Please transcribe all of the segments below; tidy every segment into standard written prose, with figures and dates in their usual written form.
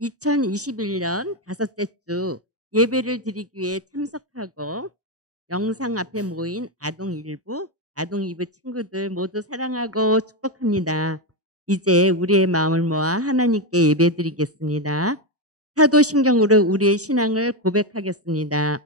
2021년 다섯째 주 예배를 드리기 위해 참석하고 영상 앞에 모인 아동 1부, 아동 2부 친구들 모두 사랑하고 축복합니다. 이제 우리의 마음을 모아 하나님께 예배 드리겠습니다. 사도신경으로 우리의 신앙을 고백하겠습니다.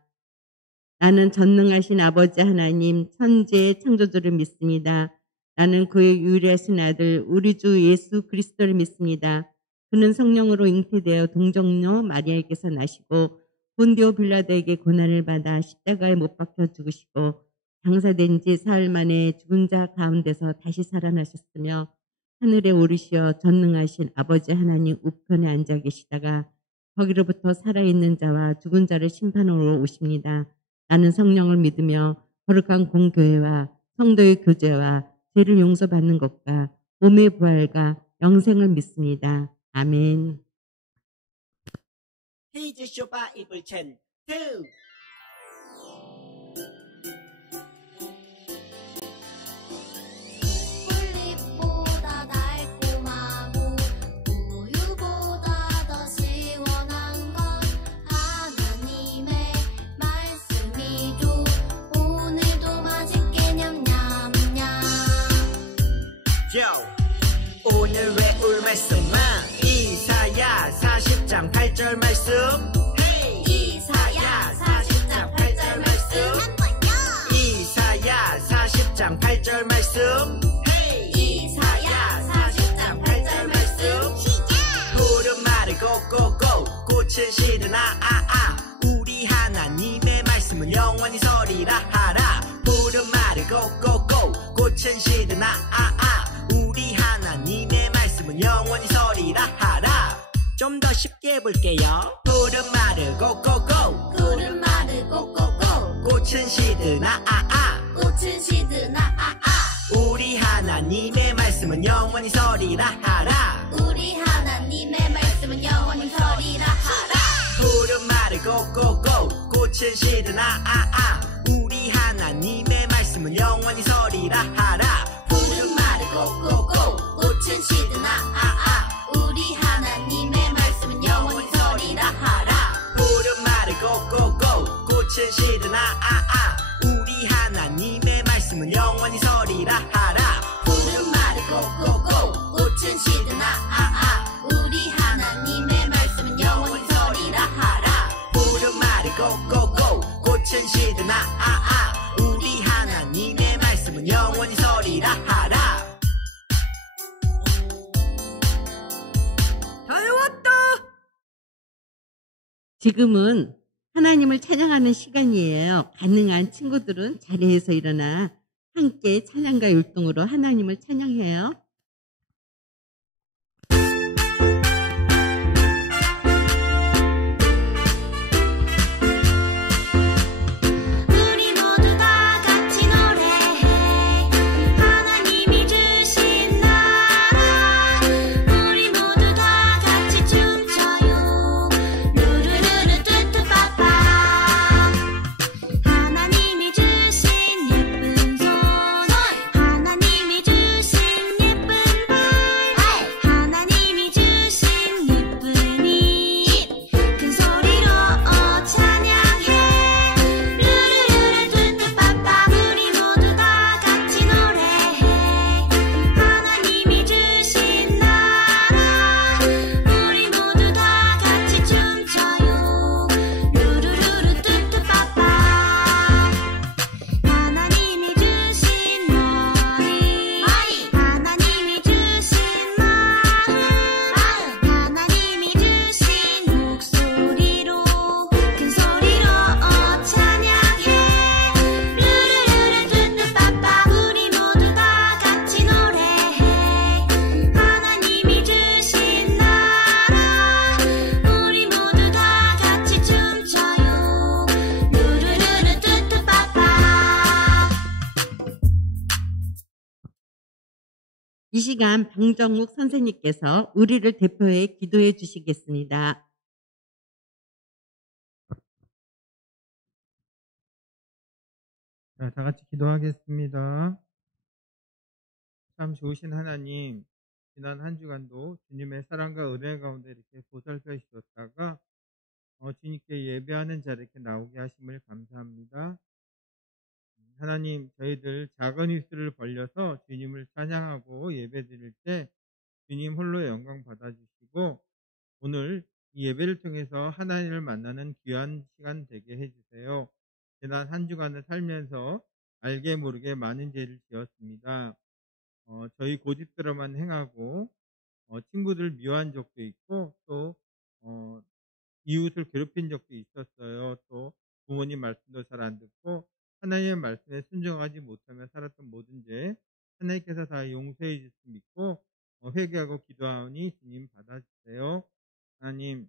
나는 전능하신 아버지 하나님 천지의 창조주를 믿습니다. 나는 그의 유일하신 아들 우리 주 예수 그리스도를 믿습니다. 그는 성령으로 잉태되어 동정녀 마리아에게서 나시고 본디오 빌라도에게 고난을 받아 십자가에 못 박혀 죽으시고 장사된 지 사흘 만에 죽은 자 가운데서 다시 살아나셨으며 하늘에 오르시어 전능하신 아버지 하나님 우편에 앉아 계시다가 거기로부터 살아있는 자와 죽은 자를 심판하러 오십니다. 나는 성령을 믿으며 거룩한 공교회와 성도의 교제와 죄를 용서받는 것과 몸의 부활과 영생을 믿습니다. 아멘. 페이지 쇼바 이불 첸 2 꿀잎보다 달콤하고 우유보다 더 시원한 건 하나님의 말씀이죠. 오늘도 맛있게 냠냠냠. 오늘 외울 말씀은 이사야 40장 8절 말씀. 이사야 40장 8절 말씀. 이사야 40장 8절 말씀. 이사야 40장 8절 말씀. 푸른 말을 고고고 꽃은 시드나 우리 하나님의 말씀은 영원히 서리라 하라. 푸른 말을 고고고 꽃은 시드나 우리 하나님의 말씀은 영원히 서리라 하라. 좀 더 쉽게 해볼게요. 푸른 말을 고고고 푸른 말을 꼭꼭꼭 꽃은 시드나 꽃은 시드나 우리 하나님의 말씀은 영원히 서리라 하라. 우리 하나님의 말씀은 영원히 서리라 하라. 푸른 말을 고고고 꽃은 시드나 우리 하나님의 말씀은 영원히 서리라 하라. 푸른 말을 꼭꼭꼭 꽃은 시드나 우리 하나님의 말씀은 영원히 서리라 하라. 푸른 말을 고고고 꽃은 시드나 우리 하나님의 말씀은 영원히 서리라 하라. 푸른 말을 꼭꼭꼭 꽃은 시드나 우리 하나님의 말씀은 영원히 서리라 하라. 푸른 말을 고고고 꽃은 시드나 우리 하나님의 말씀은 영원히 서리라 하라. 다 외웠다. 지금은 하나님을 찬양하는 시간이에요. 가능한 친구들은 자리에서 일어나 함께 찬양과 율동으로 하나님을 찬양해요. 우리 모두 다 같이 노래해. 하나님이 주신 나라. 우리 모두 다 같이 춤춰요. 루루루루 뚜뚜빠빠. 하나님이 주신 예쁜 손. 하나님이 주신 예쁜 발. 하나님이 주신 예쁜 입. 큰 소리로 찬양해. 루루루루 뚜뚜빠빠. 우리 모두 다 같이 노래해. 하나님이 주신 나라. 우리 모두 다 같이 춤춰요. 루루루루 뚜뚜빠빠. 하나님이 주신 머리. 하나님이 주신 마음. 하나님이 주신 목소리로 큰 소리로 찬양해. 루루루루 뚜뚜빠빠. 우리 모두 다 같이 노래해. 하나님이 주신 나라. 우리 모두 다 같이 춤춰요. 루루루루 뚜뚜빠빠. 이 시간 방정욱 선생님께서 우리를 대표해 기도해 주시겠습니다. 자, 다 같이 기도하겠습니다. 참 좋으신 하나님, 지난 한 주간도 주님의 사랑과 은혜 가운데 이렇게 보살펴 주셨다가 주님께 예배하는 자리에 이렇게 나오게 하심을 감사합니다. 하나님, 저희들 작은 입술을 벌려서 주님을 찬양하고 예배드릴 때 주님 홀로 영광 받아주시고 오늘 이 예배를 통해서 하나님을 만나는 귀한 시간 되게 해주세요. 지난 한 주간을 살면서 알게 모르게 많은 죄를 지었습니다. 저희 고집대로만 행하고 친구들 미워한 적도 있고 또 이웃을 괴롭힌 적도 있었어요. 또 부모님 말씀도 잘 안 듣고 하나님의 말씀에 순종하지 못하며 살았던 모든 죄 하나님께서 다 용서해 주실 수 믿고 회개하고 기도하오니 주님 받아주세요. 하나님,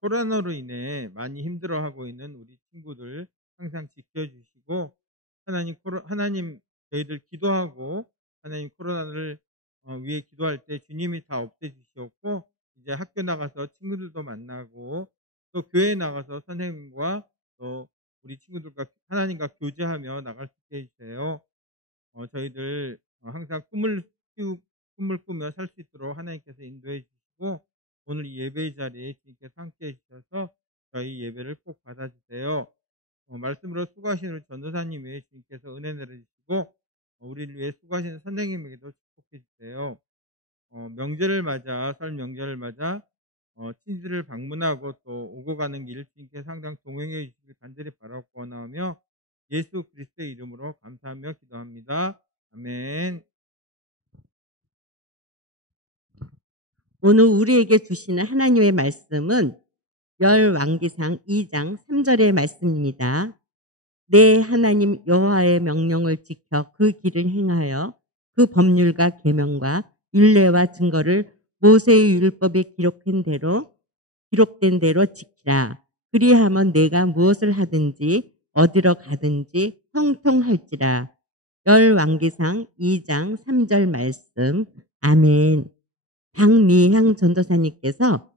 코로나로 인해 많이 힘들어하고 있는 우리 친구들 항상 지켜주시고 하나님 저희들 기도하고 하나님 코로나를 위해 기도할 때 주님이 다 없애주시었고 이제 학교 나가서 친구들도 만나고 또 교회에 나가서 선생님과 또 우리 친구들과 하나님과 교제하며 나갈 수 있게 해주세요. 저희들 항상 꿈을 꾸며 살 수 있도록 하나님께서 인도해 주시고 오늘 이 예배의 자리에 주님께서 함께해 주셔서 저희 예배를 꼭 받아주세요. 말씀으로 수고하시는 우리 전도사님 외에 주님께서 은혜 내려주시고 우리를 위해 수고하시는 선생님에게도 축복해 주세요. 명절을 맞아 설 명절을 맞아 친지를 방문하고 또 오고 가는 길을 주님께서 항상 동행해 주시길 간절히 바라고 원하며 예수 그리스도의 이름으로 감사하며 기도합니다. 아멘. 오늘 우리에게 주시는 하나님의 말씀은 열왕기상 2장 3절의 말씀입니다. 내 하나님 여호와의 명령을 지켜 그 길을 행하여 그 법률과 계명과 율례와 증거를 모세의 율법에 기록된 대로 지키라. 그리하면 내가 무엇을 하든지 어디로 가든지 형통할지라. 열왕기상 2장 3절 말씀. 아멘. 박미향 전도사님께서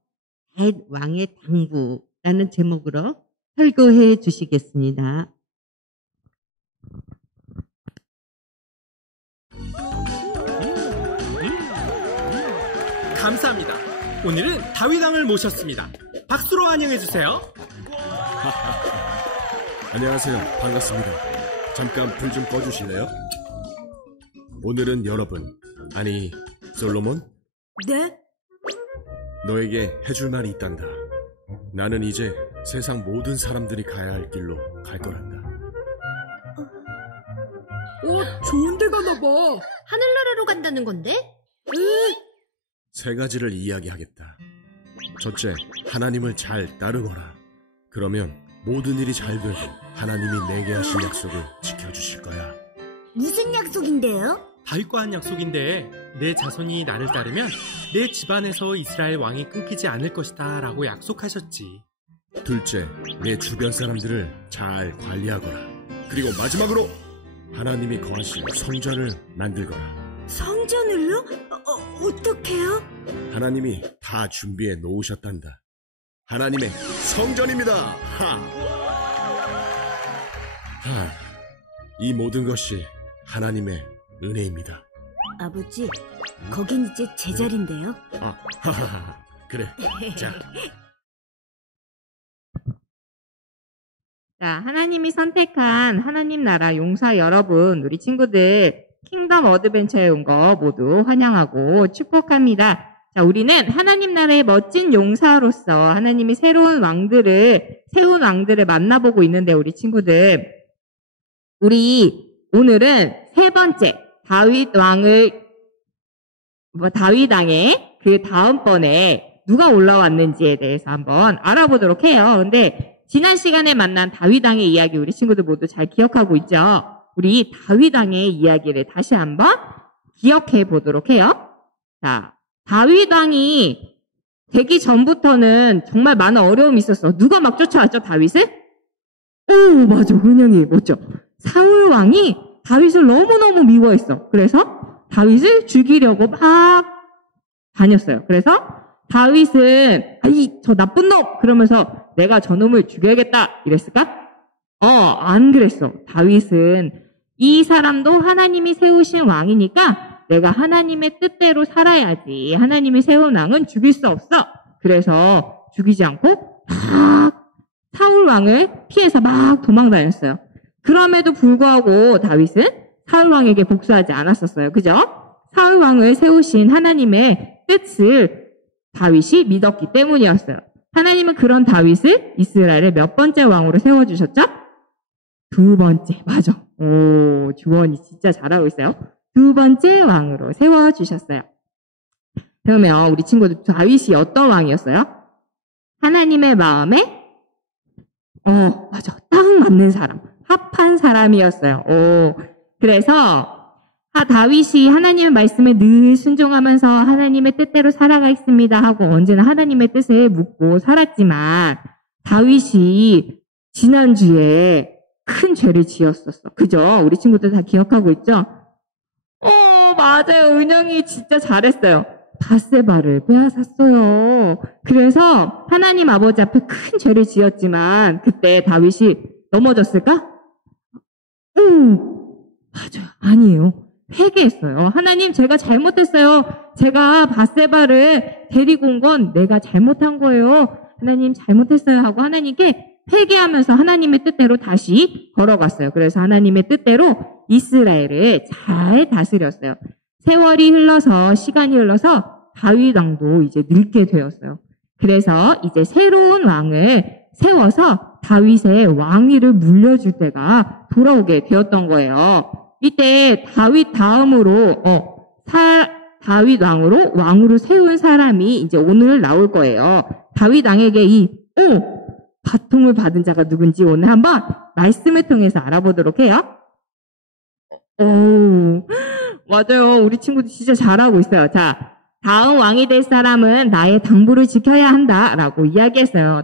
다윗 왕의 당부라는 제목으로 설교해 주시겠습니다. 감사합니다. 오늘은 다윗 왕을 모셨습니다. 박수로 환영해 주세요. 안녕하세요. 반갑습니다. 잠깐 불 좀 꺼주실래요? 오늘은 여러분, 아니 솔로몬? 네? 너에게 해줄 말이 있단다. 나는 이제 세상 모든 사람들이 가야 할 길로 갈 거란다. 좋은 데 가나 봐. 하늘나라로 간다는 건데? 세 가지를 이야기하겠다. 첫째, 하나님을 잘 따르거라. 그러면 모든 일이 잘 되고 하나님이 내게 하신 약속을 지켜주실 거야. 무슨 약속인데요? 다윗과 한 약속인데 내 자손이 나를 따르면 내 집안에서 이스라엘 왕이 끊기지 않을 것이다 라고 약속하셨지. 둘째, 내 주변 사람들을 잘 관리하거라. 그리고 마지막으로 하나님이 거하실 성전을 만들거라. 성전을요? 어떡해요? 하나님이 다 준비해 놓으셨단다. 하나님의 성전입니다. 이 모든 것이 하나님의 은혜입니다. 아버지, 거긴 이제 제 자리인데요. 그래. 자, 하나님이 선택한 하나님 나라 용사 여러분, 우리 친구들 킹덤 어드벤처에 온 거 모두 환영하고 축복합니다. 자, 우리는 하나님 나라의 멋진 용사로서 하나님이 세운 왕들을 만나보고 있는데 우리 친구들, 우리 오늘은 세 번째 다윗 왕의 그 다음번에 누가 올라왔는지에 대해서 한번 알아보도록 해요. 근데 지난 시간에 만난 다윗 왕의 이야기 우리 친구들 모두 잘 기억하고 있죠? 우리 다윗 왕의 이야기를 다시 한번 기억해 보도록 해요. 자, 다윗 왕이 되기 전부터는 정말 많은 어려움이 있었어. 누가 막 쫓아왔죠, 다윗을? 오, 맞아. 은영이 멋져. 사울 왕이 다윗을 너무너무 미워했어. 그래서 다윗을 죽이려고 막 다녔어요. 그래서 다윗은 저 나쁜 놈! 그러면서 내가 저놈을 죽여야겠다 이랬을까? 안 그랬어. 다윗은 이 사람도 하나님이 세우신 왕이니까 내가 하나님의 뜻대로 살아야지. 하나님이 세운 왕은 죽일 수 없어. 그래서 죽이지 않고 막 사울 왕을 피해서 막 도망다녔어요. 그럼에도 불구하고 다윗은 사울 왕에게 복수하지 않았었어요. 그죠? 사울 왕을 세우신 하나님의 뜻을 다윗이 믿었기 때문이었어요. 하나님은 그런 다윗을 이스라엘의 몇 번째 왕으로 세워주셨죠? 2번째. 맞아. 오, 주원이 진짜 잘하고 있어요. 2번째 왕으로 세워주셨어요. 그러면 우리 친구들 다윗이 어떤 왕이었어요? 하나님의 마음에 맞아. 딱 맞는 사람. 합한 사람이었어요. 그래서 다윗이 하나님의 말씀에 늘 순종하면서 하나님의 뜻대로 살아가겠습니다 하고 언제나 하나님의 뜻에 묻고 살았지만 다윗이 지난주에 큰 죄를 지었었어. 그죠? 우리 친구들 다 기억하고 있죠? 맞아요. 은영이 진짜 잘했어요. 밧세바를 빼앗았어요. 그래서 하나님 아버지 앞에 큰 죄를 지었지만 그때 다윗이 넘어졌을까? 맞아요. 아니에요. 회개했어요. 하나님 제가 잘못했어요. 제가 밧세바를 데리고 온 건 내가 잘못한 거예요. 하나님 잘못했어요 하고 하나님께 회개하면서 하나님의 뜻대로 다시 걸어갔어요. 그래서 하나님의 뜻대로 이스라엘을 잘 다스렸어요. 세월이 흘러서 시간이 흘러서 다윗 왕도 이제 늙게 되었어요. 그래서 이제 새로운 왕을 세워서 다윗의 왕위를 물려줄 때가 돌아오게 되었던 거예요. 이때 다윗 다음으로 다윗 왕으로 세운 사람이 이제 오늘 나올 거예요. 다윗 왕에게 이 바통을 받은 자가 누군지 오늘 한번 말씀을 통해서 알아보도록 해요. 맞아요. 우리 친구들 진짜 잘하고 있어요. 자, 다음 왕이 될 사람은 나의 당부를 지켜야 한다라고 이야기했어요.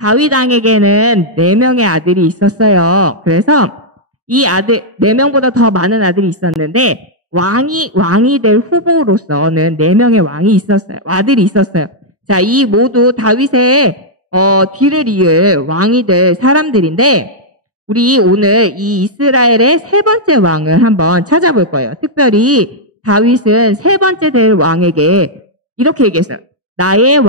다윗 왕에게는 4명의 아들이 있었어요. 그래서 이 아들 4명보다 더 많은 아들이 있었는데 왕이 될 후보로서는 4명의 왕이 있었어요. 아들이 있었어요. 자, 이 모두 다윗의 뒤를 이을 왕이 될 사람들인데 우리 오늘 이 이스라엘의 3번째 왕을 한번 찾아볼 거예요. 특별히 다윗은 3번째 될 왕에게 이렇게 얘기했어요. 나의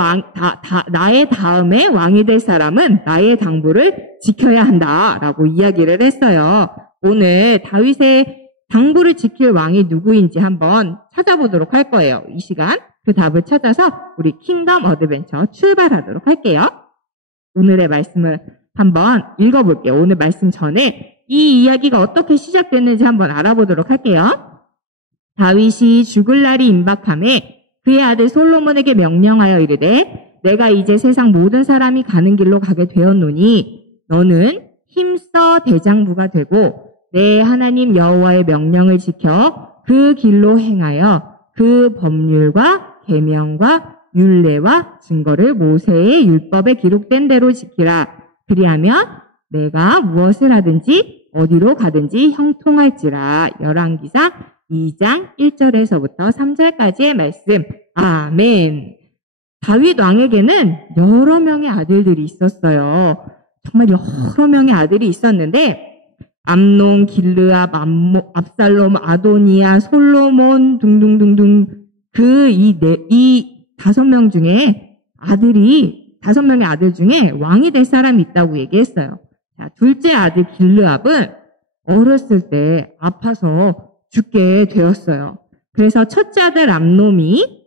다음에 왕이 될 사람은 나의 당부를 지켜야 한다라고 이야기를 했어요. 오늘 다윗의 당부를 지킬 왕이 누구인지 한번 찾아보도록 할 거예요. 이 시간 그 답을 찾아서 우리 킹덤 어드벤처 출발하도록 할게요. 오늘의 말씀을 한번 읽어볼게요. 오늘 말씀 전에 이 이야기가 어떻게 시작됐는지 한번 알아보도록 할게요. 다윗이 죽을 날이 임박하매 그의 아들 솔로몬에게 명령하여 이르되 내가 이제 세상 모든 사람이 가는 길로 가게 되었노니 너는 힘써 대장부가 되고 내 하나님 여호와의 명령을 지켜 그 길로 행하여 그 법률과 계명과 율례와 증거를 모세의 율법에 기록된 대로 지키라. 그리하면 내가 무엇을 하든지 어디로 가든지 형통할지라. 열왕기상 2장 1절에서부터 3절까지의 말씀. 아멘. 다윗 왕에게는 여러 명의 아들들이 있었어요. 정말 여러 명의 아들이 있었는데 암논, 길르압, 압살롬, 아도니아, 솔로몬 등등등등 이 5명 중에 5명의 아들 중에 왕이 될 사람이 있다고 얘기했어요. 자, 둘째 아들 길르압은 어렸을 때 아파서 죽게 되었어요. 그래서 첫째 아들 암논이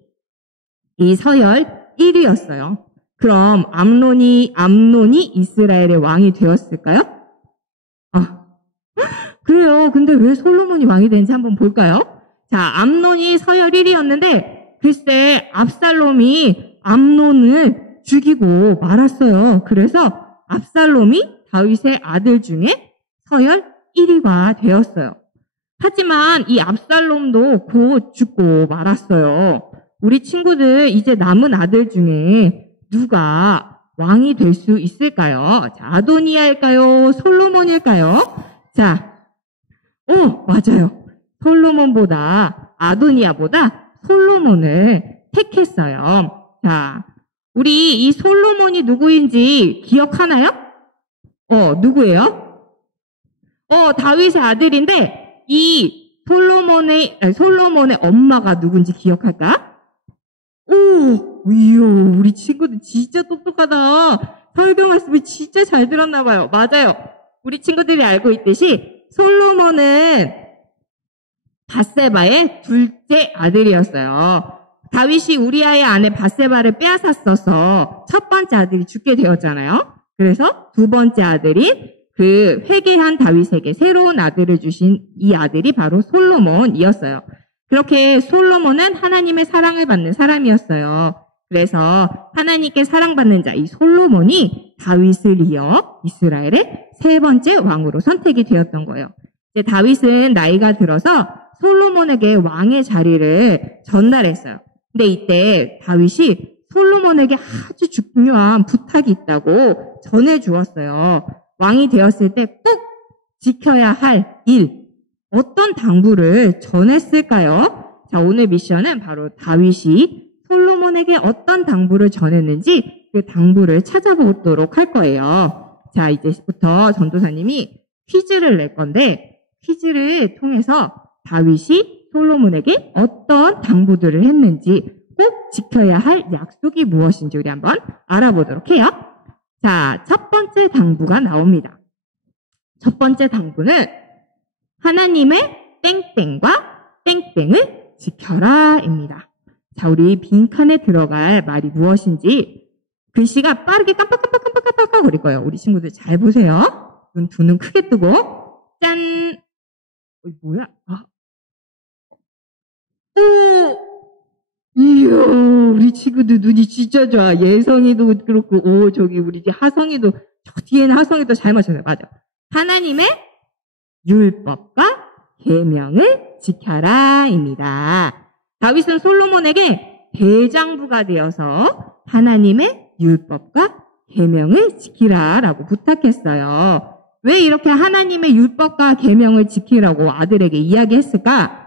이 서열 1위였어요. 그럼 암논이 이스라엘의 왕이 되었을까요? 그래요. 근데 왜 솔로몬이 왕이 되는지 한번 볼까요? 자, 암논이 서열 1위였는데 글쎄 압살롬이 암논을 죽이고 말았어요. 그래서 압살롬이 다윗의 아들 중에 서열 1위가 되었어요. 하지만 이 압살롬도 곧 죽고 말았어요. 우리 친구들 이제 남은 아들 중에 누가 왕이 될 수 있을까요? 자, 아도니아일까요? 솔로몬일까요? 자, 맞아요. 아도니아보다 솔로몬을 택했어요. 자, 우리 이 솔로몬이 누구인지 기억하나요? 누구예요? 다윗의 아들인데 이 솔로몬의 엄마가 누군지 기억할까? 이야, 우리 친구들 진짜 똑똑하다. 설교 말씀을 진짜 잘 들었나 봐요. 맞아요. 우리 친구들이 알고 있듯이 솔로몬은 밧세바의 둘째 아들이었어요. 다윗이 우리아의 아내 밧세바를 빼앗았어서 첫 번째 아들이 죽게 되었잖아요. 그래서 두 번째 아들이 그 회개한 다윗에게 새로운 아들을 주신 이 아들이 바로 솔로몬이었어요. 그렇게 솔로몬은 하나님의 사랑을 받는 사람이었어요. 그래서 하나님께 사랑받는 자, 이 솔로몬이 다윗을 이어 이스라엘의 세 번째 왕으로 선택이 되었던 거예요. 이제 다윗은 나이가 들어서 솔로몬에게 왕의 자리를 전달했어요. 근데 이때 다윗이 솔로몬에게 아주 중요한 부탁이 있다고 전해주었어요. 왕이 되었을 때 꼭 지켜야 할 일, 어떤 당부를 전했을까요? 자, 오늘 미션은 바로 다윗이 솔로몬에게 어떤 당부를 전했는지 그 당부를 찾아보도록 할 거예요. 자, 이제부터 전도사님이 퀴즈를 낼 건데 퀴즈를 통해서 다윗이 솔로몬에게 어떤 당부들을 했는지 꼭 지켜야 할 약속이 무엇인지 우리 한번 알아보도록 해요. 자, 첫 번째 당부가 나옵니다. 첫 번째 당부는 하나님의 땡땡과 땡땡을 지켜라입니다. 자, 우리 빈칸에 들어갈 말이 무엇인지 글씨가 빠르게 깜빡깜빡깜빡깜빡 거릴 거예요. 우리 친구들 잘 보세요. 두 눈 크게 뜨고 짠! 뭐야? 이야, 우리 친구들 눈이 진짜 좋아. 예성이도 그렇고, 저기 우리 하성이도, 저 뒤에는 하성이도 잘 맞췄네. 맞아. 하나님의 율법과 계명을 지켜라입니다. 다윗은 솔로몬에게 대장부가 되어서 하나님의 율법과 계명을 지키라라고 부탁했어요. 왜 이렇게 하나님의 율법과 계명을 지키라고 아들에게 이야기했을까?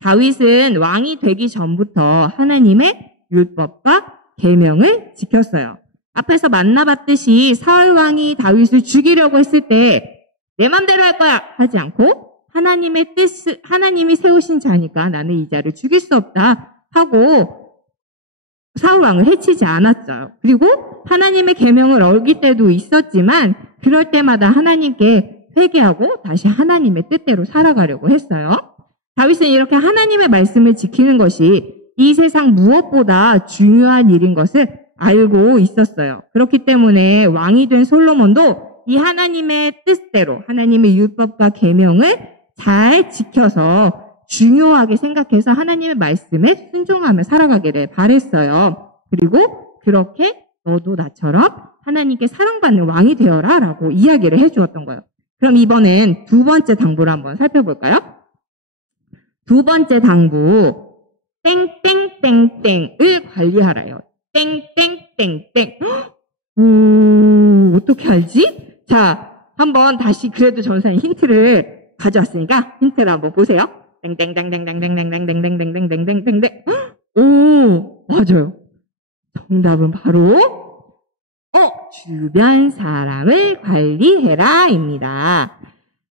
다윗은 왕이 되기 전부터 하나님의 율법과 계명을 지켰어요. 앞에서 만나봤듯이 사울 왕이 다윗을 죽이려고 했을 때 내 맘대로 할 거야 하지 않고 하나님의 뜻을, 하나님이 세우신 자니까 나는 이 자를 죽일 수 없다 하고 사울 왕을 해치지 않았죠. 그리고 하나님의 계명을 어길 때도 있었지만 그럴 때마다 하나님께 회개하고 다시 하나님의 뜻대로 살아가려고 했어요. 다윗은 이렇게 하나님의 말씀을 지키는 것이 이 세상 무엇보다 중요한 일인 것을 알고 있었어요. 그렇기 때문에 왕이 된 솔로몬도 이 하나님의 뜻대로 하나님의 율법과 계명을 잘 지켜서 중요하게 생각해서 하나님의 말씀에 순종하며 살아가기를 바랬어요. 그리고 그렇게 너도 나처럼 하나님께 사랑받는 왕이 되어라 라고 이야기를 해주었던 거예요. 그럼 이번엔 두 번째 당부를 한번 살펴볼까요? 두 번째 당부, 땡땡땡땡을 관리하라요. 땡땡땡땡. 어떻게 알지? 자, 한번 다시 그래도 전사님 힌트를 가져왔으니까 힌트를 한번 보세요. 땡땡땡땡땡땡땡땡땡땡땡땡땡땡땡. 오, 맞아요. 정답은 바로 주변 사람을 관리해라입니다.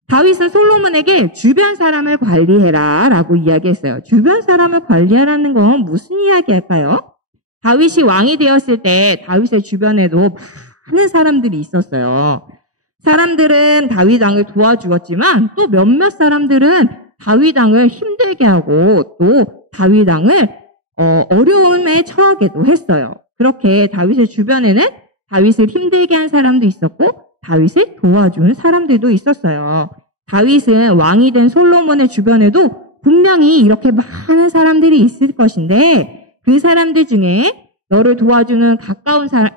다윗은 솔로몬에게 주변 사람을 관리해라 라고 이야기했어요. 주변 사람을 관리하라는 건 무슨 이야기일까요? 다윗이 왕이 되었을 때 다윗의 주변에도 많은 사람들이 있었어요. 사람들은 다윗 왕을 도와주었지만 또 몇몇 사람들은 다윗 왕을 힘들게 하고 또 다윗 왕을 어려움에 처하게도 했어요. 그렇게 다윗의 주변에는 다윗을 힘들게 한 사람도 있었고 다윗을 도와주는 사람들도 있었어요. 다윗은 왕이 된 솔로몬의 주변에도 분명히 이렇게 많은 사람들이 있을 것인데 그 사람들 중에 너를 도와주는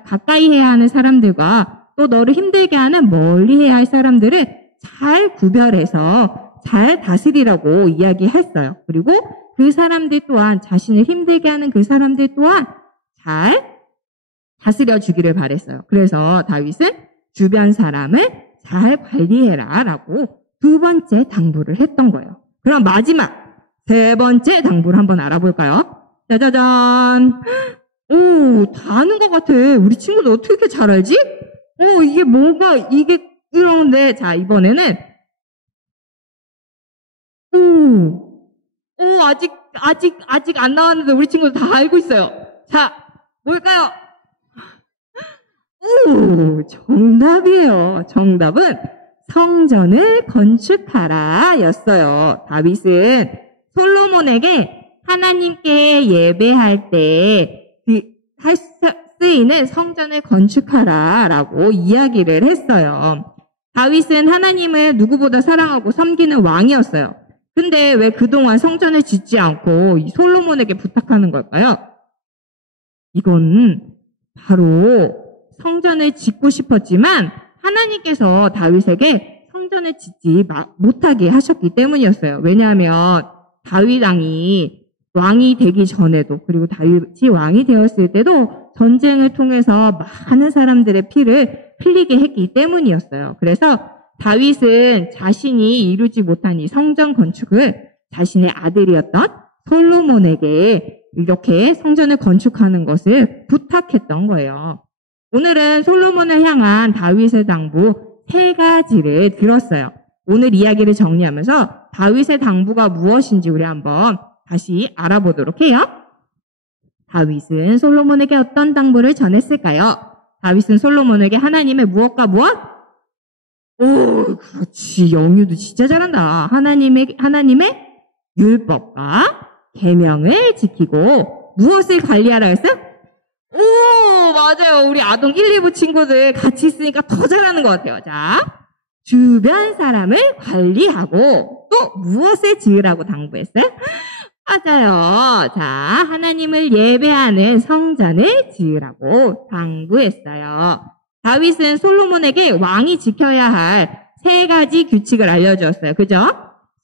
가까이 해야 하는 사람들과 또 너를 힘들게 하는 멀리 해야 할 사람들을 잘 구별해서 잘 다스리라고 이야기했어요. 그리고 그 사람들 또한 자신을 힘들게 하는 그 사람들 또한 잘 다스려 주기를 바랬어요. 그래서 다윗은 주변 사람을 잘 관리해라 라고 두 번째 당부를 했던 거예요. 그럼 마지막 세 번째 당부를 한번 알아볼까요? 짜자잔. 오, 다 아는 것 같아. 우리 친구들 어떻게 이렇게 잘 알지? 이게 뭐가, 이게 이런데. 자, 이번에는 아직 안 나왔는데 우리 친구들 다 알고 있어요. 자, 뭘까요? 정답이에요. 정답은 성전을 건축하라 였어요. 다윗은 솔로몬에게 하나님께 예배할 때 쓰이는 성전을 건축하라 라고 이야기를 했어요. 다윗은 하나님을 누구보다 사랑하고 섬기는 왕이었어요. 근데 왜 그동안 성전을 짓지 않고 이 솔로몬에게 부탁하는 걸까요? 이건 바로 성전을 짓고 싶었지만 하나님께서 다윗에게 성전을 짓지 못하게 하셨기 때문이었어요. 왜냐하면 다윗 왕이 되기 전에도 그리고 다윗이 왕이 되었을 때도 전쟁을 통해서 많은 사람들의 피를 흘리게 했기 때문이었어요. 그래서 다윗은 자신이 이루지 못한 이 성전 건축을 자신의 아들이었던 솔로몬에게 이렇게 성전을 건축하는 것을 부탁했던 거예요. 오늘은 솔로몬을 향한 다윗의 당부 3가지를 들었어요. 오늘 이야기를 정리하면서 다윗의 당부가 무엇인지 우리 한번 다시 알아보도록 해요. 다윗은 솔로몬에게 어떤 당부를 전했을까요? 다윗은 솔로몬에게 하나님의 무엇과 무엇? 그렇지. 영유도 진짜 잘한다. 하나님의 율법과 계명을 지키고 무엇을 관리하라 했어요? 맞아요. 우리 아동 1, 2부 친구들 같이 있으니까 더 잘하는 것 같아요. 자, 주변 사람을 관리하고 또 무엇을 지으라고 당부했어요? 맞아요. 자, 하나님을 예배하는 성전을 지으라고 당부했어요. 다윗은 솔로몬에게 왕이 지켜야 할 3가지 규칙을 알려주었어요. 그죠?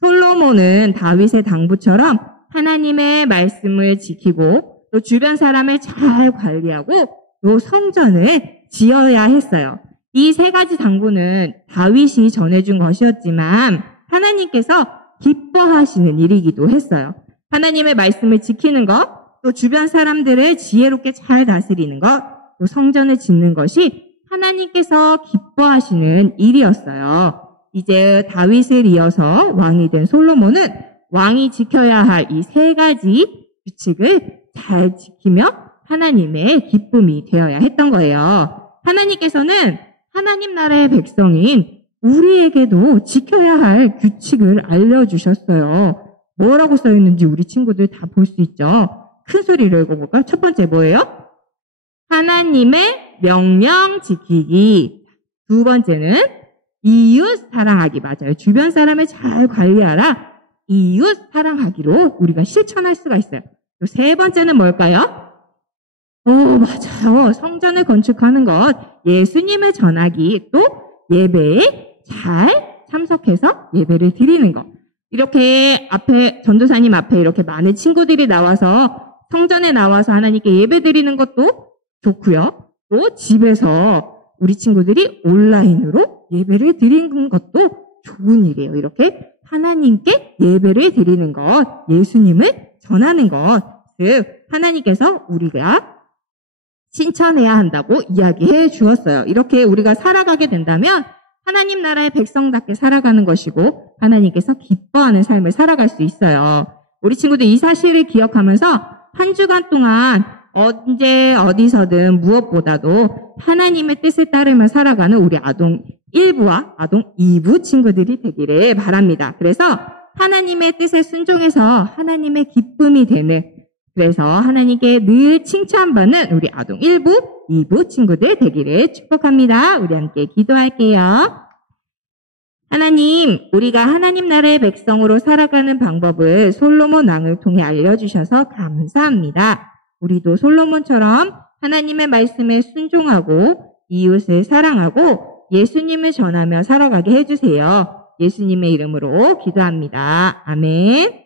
솔로몬은 다윗의 당부처럼 하나님의 말씀을 지키고 또 주변 사람을 잘 관리하고 또 성전을 지어야 했어요. 이 3가지 당부는 다윗이 전해준 것이었지만 하나님께서 기뻐하시는 일이기도 했어요. 하나님의 말씀을 지키는 것, 또 주변 사람들을 지혜롭게 잘 다스리는 것, 또 성전을 짓는 것이 하나님께서 기뻐하시는 일이었어요. 이제 다윗을 이어서 왕이 된 솔로몬은 왕이 지켜야 할 이 3가지 규칙을 잘 지키며 하나님의 기쁨이 되어야 했던 거예요. 하나님께서는 하나님 나라의 백성인 우리에게도 지켜야 할 규칙을 알려주셨어요. 뭐라고 써있는지 우리 친구들 다 볼 수 있죠. 큰 소리로 읽어볼까요? 첫 번째 뭐예요? 하나님의 명령 지키기. 2번째는 이웃 사랑하기. 맞아요. 주변 사람을 잘 관리하라. 이웃 사랑하기로 우리가 실천할 수가 있어요. 또 3번째는 뭘까요? 맞아요. 성전을 건축하는 것, 예수님을 전하기, 또 예배에 잘 참석해서 예배를 드리는 것. 이렇게 전도사님 앞에 이렇게 많은 친구들이 나와서 성전에 나와서 하나님께 예배 드리는 것도 좋고요. 또 집에서 우리 친구들이 온라인으로 예배를 드리는 것도 좋은 일이에요. 이렇게 하나님께 예배를 드리는 것, 예수님을 전하는 것, 즉 하나님께서 우리가 신천해야 한다고 이야기해 주었어요. 이렇게 우리가 살아가게 된다면 하나님 나라의 백성답게 살아가는 것이고 하나님께서 기뻐하는 삶을 살아갈 수 있어요. 우리 친구들 이 사실을 기억하면서 한 주간 동안 언제 어디서든 무엇보다도 하나님의 뜻을 따르며 살아가는 우리 아동 1부와 아동 2부 친구들이 되기를 바랍니다. 그래서 하나님의 뜻에 순종해서 하나님의 기쁨이 되는, 그래서 하나님께 늘 칭찬받는 우리 아동 1부, 2부 친구들 되기를 축복합니다. 우리 함께 기도할게요. 하나님, 우리가 하나님 나라의 백성으로 살아가는 방법을 솔로몬 왕을 통해 알려주셔서 감사합니다. 우리도 솔로몬처럼 하나님의 말씀에 순종하고 이웃을 사랑하고 예수님을 전하며 살아가게 해주세요. 예수님의 이름으로 기도합니다. 아멘.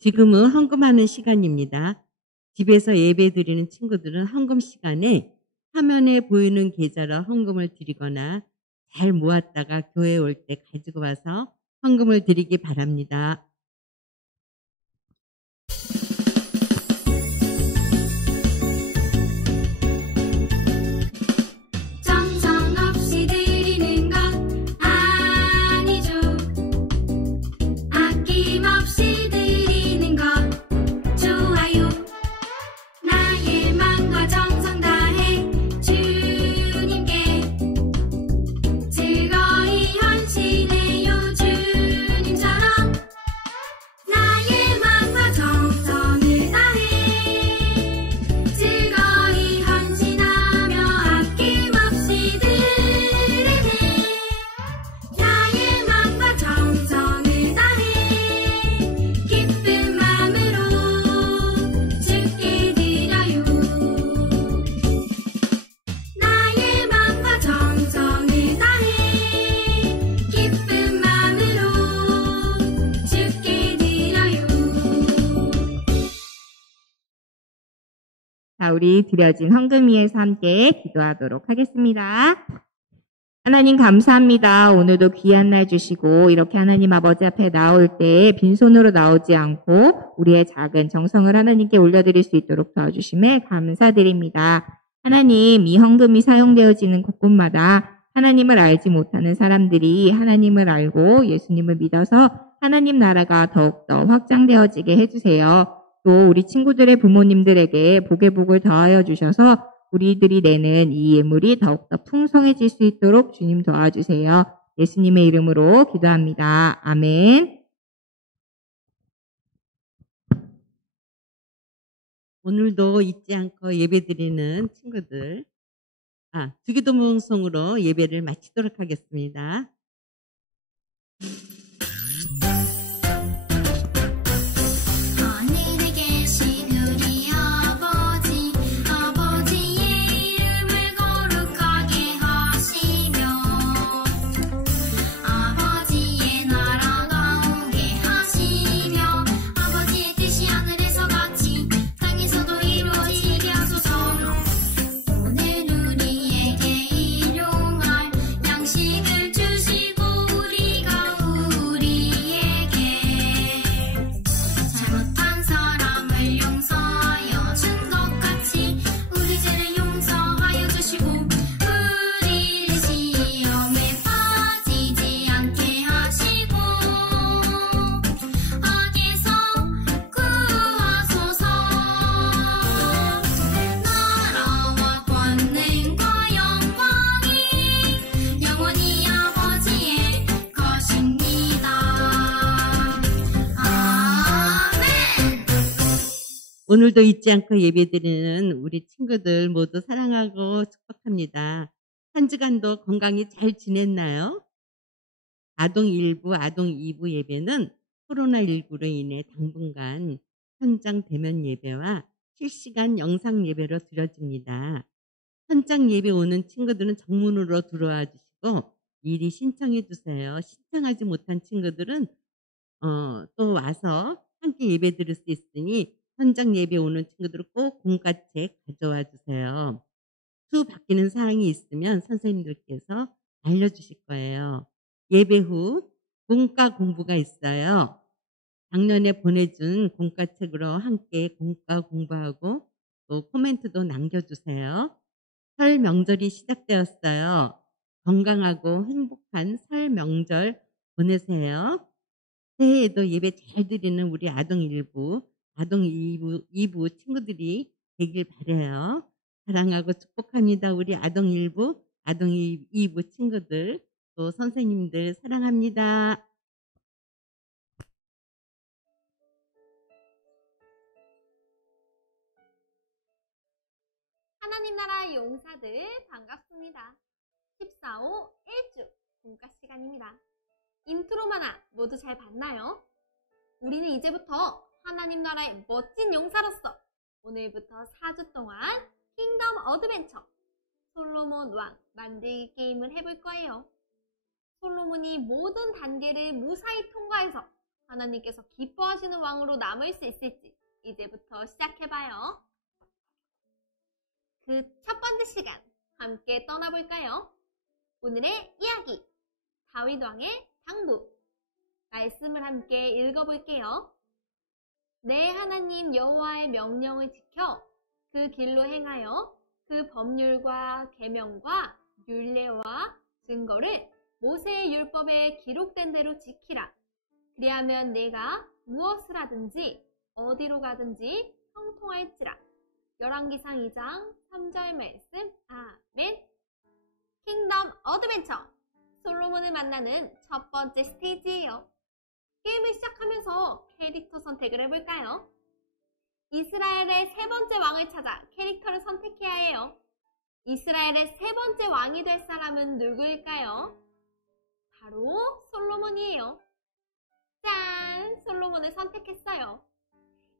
지금은 헌금하는 시간입니다. 집에서 예배 드리는 친구들은 헌금 시간에 화면에 보이는 계좌로 헌금을 드리거나 잘 모았다가 교회에 올 때 가지고 와서 헌금을 드리기 바랍니다. 정성없이 드리는 것 자, 우리 드려진 헌금위에서 함께 기도하도록 하겠습니다. 하나님 감사합니다. 오늘도 귀한 날 주시고 이렇게 하나님 아버지 앞에 나올 때 빈손으로 나오지 않고 우리의 작은 정성을 하나님께 올려드릴 수 있도록 도와주심에 감사드립니다. 하나님, 이 헌금이 사용되어지는 곳곳마다 하나님을 알지 못하는 사람들이 하나님을 알고 예수님을 믿어서 하나님 나라가 더욱더 확장되어지게 해주세요. 또 우리 친구들의 부모님들에게 복의 복을 더하여 주셔서 우리들이 내는 이 예물이 더욱더 풍성해질 수 있도록 주님 도와주세요. 예수님의 이름으로 기도합니다. 아멘. 오늘도 잊지 않고 예배드리는 친구들, 주기도문송으로 예배를 마치도록 하겠습니다. 하늘에 계신 우리 아버지, 아버지의 이름을 거룩하게 하시며 아버지의 나라가 오게 하시며 아버지의 뜻이 하늘에서 같이 땅에서도 이루어지게 하소서. 오늘 우리에게 일용할 양식을 주시고 우리가 우리에게 잘못한 사람을 용서하여 준 것 같이 우리 죄를 용서하여 주시고 우리를 시험에 빠지지 않게 하시고 악에서 구하소서. 나라와 권능과 영광이 영원히 아버지의 것입니다. 아멘. 오늘도 잊지 않고 예배드리는 우리 친구들 모두 사랑하고 축복합니다. 한 주간도 건강히 잘 지냈나요? 아동 1부, 아동 2부 예배는 코로나19로 인해 당분간 현장 대면 예배와 실시간 영상 예배로 드려집니다. 현장 예배 오는 친구들은 정문으로 들어와 주시고 미리 신청해 주세요. 신청하지 못한 친구들은 또 와서 함께 예배 드릴 수 있으니 현장 예배 오는 친구들은 꼭 공과책 가져와 주세요. 수 바뀌는 사항이 있으면 선생님들께서 알려주실 거예요. 예배 후 공과 공부가 있어요. 작년에 보내준 공과책으로 함께 공과 공부하고 또 코멘트도 남겨주세요. 설 명절이 시작되었어요. 건강하고 행복한 설 명절 보내세요. 새해에도 예배 잘 드리는 우리 아동 1부, 아동 2부 친구들이 되길 바라요. 사랑하고 축복합니다. 우리 아동 1부, 아동 2부 친구들, 또 선생님들 사랑합니다. 하나님 나라 용사들 반갑습니다. 14호 1주 공과 시간입니다. 인트로마나 모두 잘 봤나요? 우리는 이제부터 하나님 나라의 멋진 용사로서 오늘부터 4주 동안 킹덤 어드벤처 솔로몬 왕 만들기 게임을 해볼 거예요. 솔로몬이 모든 단계를 무사히 통과해서 하나님께서 기뻐하시는 왕으로 남을 수 있을지 이제부터 시작해봐요. 그 첫 번째 시간 함께 떠나볼까요? 오늘의 이야기 다윗 왕의 당부 말씀을 함께 읽어볼게요. 내 하나님 여호와의 명령을 지켜 그 길로 행하여 그 법률과 계명과 율례와 증거를 모세의 율법에 기록된 대로 지키라. 그리하면 내가 무엇을 하든지 어디로 가든지 형통할지라. 열왕기상 2장 3절 말씀. 아멘. 킹덤 어드벤처 솔로몬을 만나는 첫 번째 스테이지예요. 게임을 시작하면서 캐릭터 선택을 해볼까요? 이스라엘의 세 번째 왕을 찾아 캐릭터를 선택해야 해요. 이스라엘의 세 번째 왕이 될 사람은 누구일까요? 바로 솔로몬이에요. 짠! 솔로몬을 선택했어요.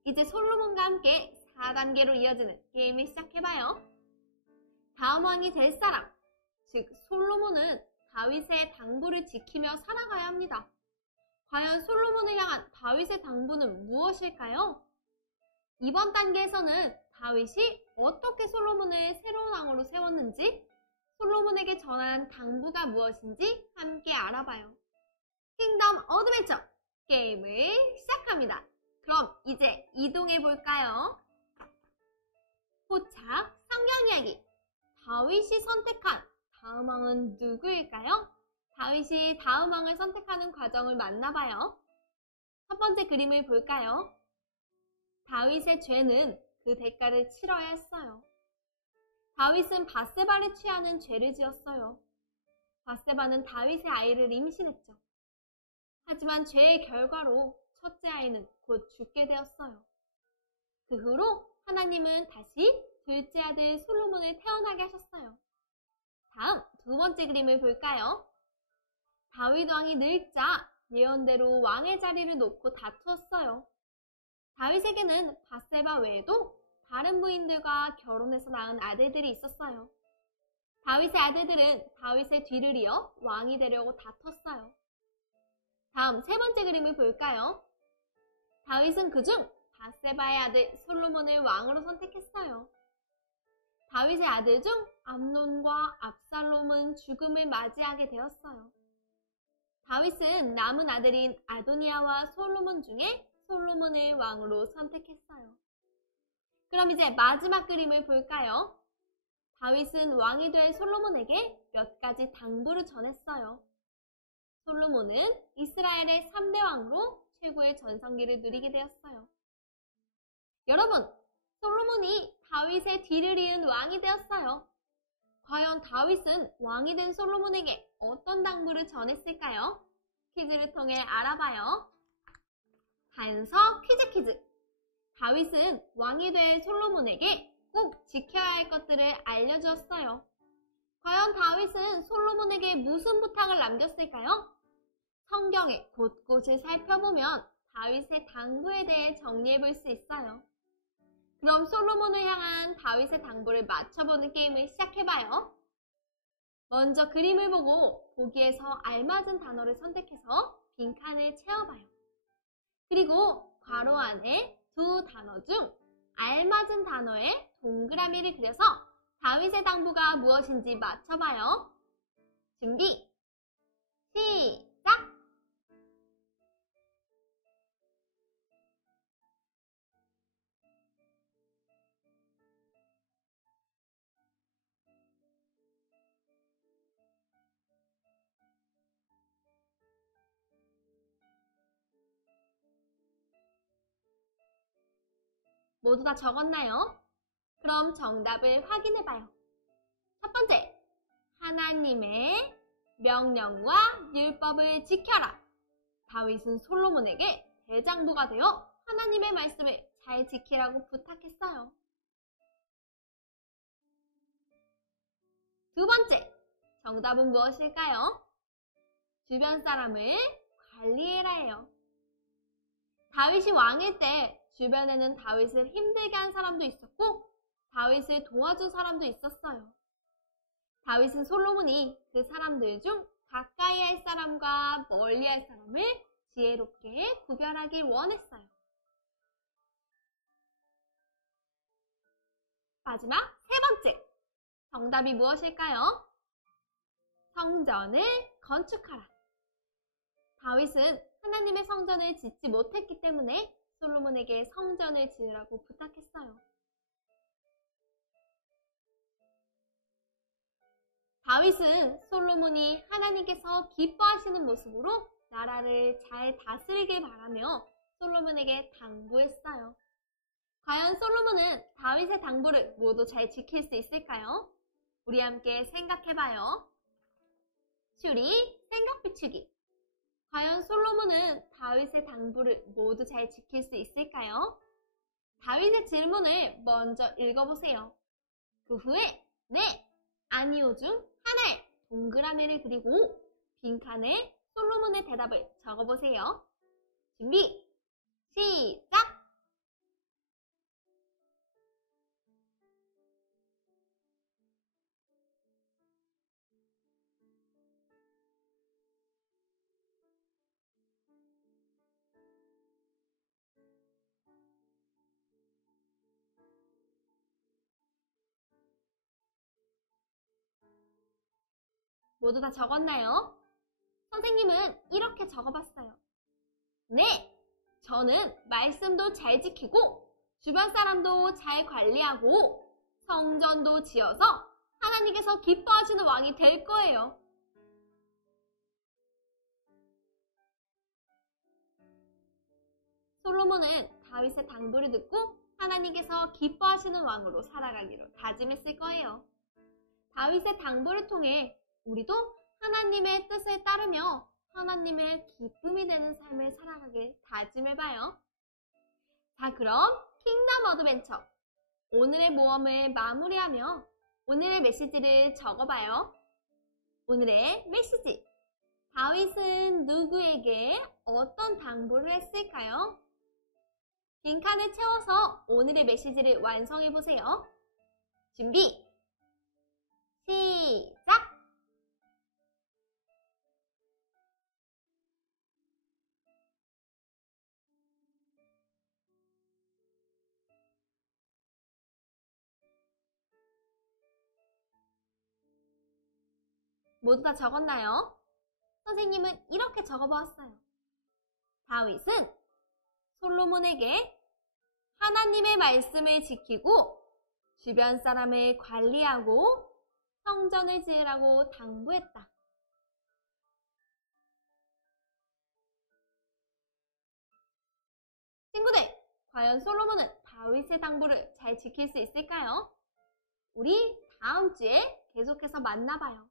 이제 솔로몬과 함께 4단계로 이어지는 게임을 시작해봐요. 다음 왕이 될 사람, 즉 솔로몬은 다윗의 당부를 지키며 살아가야 합니다. 과연 솔로몬을 향한 다윗의 당부는 무엇일까요? 이번 단계에서는 다윗이 어떻게 솔로몬을 새로운 왕으로 세웠는지, 솔로몬에게 전한 당부가 무엇인지 함께 알아봐요. 킹덤 어드벤처 게임을 시작합니다. 그럼 이제 이동해 볼까요? 포착 성경 이야기. 다윗이 선택한 다음 왕은 누구일까요? 다윗이 다음 왕을 선택하는 과정을 만나봐요. 첫 번째 그림을 볼까요? 다윗의 죄는 그 대가를 치러야 했어요. 다윗은 밧세바를 취하는 죄를 지었어요. 밧세바는 다윗의 아이를 임신했죠. 하지만 죄의 결과로 첫째 아이는 곧 죽게 되었어요. 그 후로 하나님은 다시 둘째 아들 솔로몬을 태어나게 하셨어요. 다음 두 번째 그림을 볼까요? 다윗 왕이 늙자 예언대로 왕의 자리를 놓고 다투었어요. 다윗에게는 밧세바 외에도 다른 부인들과 결혼해서 낳은 아들들이 있었어요. 다윗의 아들들은 다윗의 뒤를 이어 왕이 되려고 다퉜어요. 다음 세 번째 그림을 볼까요? 다윗은 그중 밧세바의 아들 솔로몬을 왕으로 선택했어요. 다윗의 아들 중 암논과 압살롬은 죽음을 맞이하게 되었어요. 다윗은 남은 아들인 아도니아와 솔로몬 중에 솔로몬을 왕으로 선택했어요. 그럼 이제 마지막 그림을 볼까요? 다윗은 왕이 될 솔로몬에게 몇 가지 당부를 전했어요. 솔로몬은 이스라엘의 3대 왕으로 최고의 전성기를 누리게 되었어요. 여러분, 솔로몬이 다윗의 뒤를 이은 왕이 되었어요. 과연 다윗은 왕이 된 솔로몬에게 어떤 당부를 전했을까요? 퀴즈를 통해 알아봐요. 단서 퀴즈. 다윗은 왕이 될 솔로몬에게 꼭 지켜야 할 것들을 알려주었어요. 과연 다윗은 솔로몬에게 무슨 부탁을 남겼을까요? 성경의 곳곳을 살펴보면 다윗의 당부에 대해 정리해 볼 수 있어요. 그럼 솔로몬을 향한 다윗의 당부를 맞춰보는 게임을 시작해봐요. 먼저 그림을 보고 보기에서 알맞은 단어를 선택해서 빈칸을 채워봐요. 그리고 괄호 안에 두 단어 중 알맞은 단어에 동그라미를 그려서 다윗의 당부가 무엇인지 맞춰봐요. 준비, 시작! 모두 다 적었나요? 그럼 정답을 확인해봐요. 첫 번째, 하나님의 명령과 율법을 지켜라. 다윗은 솔로몬에게 대장부가 되어 하나님의 말씀을 잘 지키라고 부탁했어요. 두 번째, 정답은 무엇일까요? 주변 사람을 관리해라예요. 다윗이 왕일 때 주변에는 다윗을 힘들게 한 사람도 있었고 다윗을 도와준 사람도 있었어요. 다윗은 솔로몬이 그 사람들 중 가까이 할 사람과 멀리 할 사람을 지혜롭게 구별하길 원했어요. 마지막 세 번째, 정답이 무엇일까요? 성전을 건축하라. 다윗은 하나님의 성전을 짓지 못했기 때문에 솔로몬에게 성전을 지으라고 부탁했어요. 다윗은 솔로몬이 하나님께서 기뻐하시는 모습으로 나라를 잘 다스리길 바라며 솔로몬에게 당부했어요. 과연 솔로몬은 다윗의 당부를 모두 잘 지킬 수 있을까요? 우리 함께 생각해봐요. 추리, 생각 비추기. 과연 솔로몬은 다윗의 당부를 모두 잘 지킬 수 있을까요? 다윗의 질문을 먼저 읽어보세요. 그 후에 네, 아니요 중 하나의 동그라미를 그리고 빈칸에 솔로몬의 대답을 적어보세요. 준비, 시작! 모두 다 적었나요? 선생님은 이렇게 적어봤어요. 네! 저는 말씀도 잘 지키고 주변 사람도 잘 관리하고 성전도 지어서 하나님께서 기뻐하시는 왕이 될 거예요. 솔로몬은 다윗의 당부를 듣고 하나님께서 기뻐하시는 왕으로 살아가기로 다짐했을 거예요. 다윗의 당부를 통해 우리도 하나님의 뜻을 따르며 하나님의 기쁨이 되는 삶을 살아가길 다짐해봐요. 자, 그럼 킹덤 어드벤처 오늘의 모험을 마무리하며 오늘의 메시지를 적어봐요. 오늘의 메시지, 다윗은 누구에게 어떤 당부를 했을까요? 빈칸을 채워서 오늘의 메시지를 완성해보세요. 준비, 시작! 모두 다 적었나요? 선생님은 이렇게 적어보았어요. 다윗은 솔로몬에게 하나님의 말씀을 지키고 주변 사람을 관리하고 성전을 지으라고 당부했다. 친구들, 과연 솔로몬은 다윗의 당부를 잘 지킬 수 있을까요? 우리 다음 주에 계속해서 만나봐요.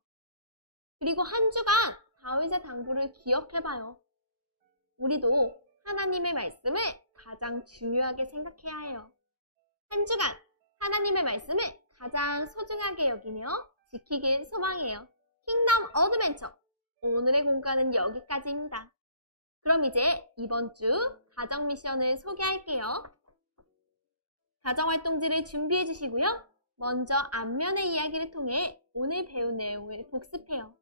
그리고 한 주간 다윗의 당부를 기억해봐요. 우리도 하나님의 말씀을 가장 중요하게 생각해야 해요. 한 주간 하나님의 말씀을 가장 소중하게 여기며 지키길 소망해요. 킹덤 어드벤처 오늘의 공부는 여기까지입니다. 그럼 이제 이번 주 가정 미션을 소개할게요. 가정활동지를 준비해 주시고요. 먼저 앞면의 이야기를 통해 오늘 배운 내용을 복습해요.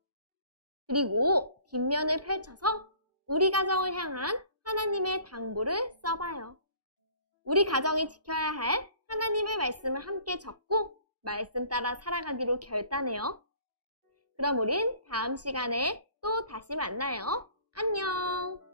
그리고 뒷면을 펼쳐서 우리 가정을 향한 하나님의 당부를 써봐요. 우리 가정이 지켜야 할 하나님의 말씀을 함께 적고 말씀 따라 살아가기로 결단해요. 그럼 우린 다음 시간에 또 다시 만나요. 안녕!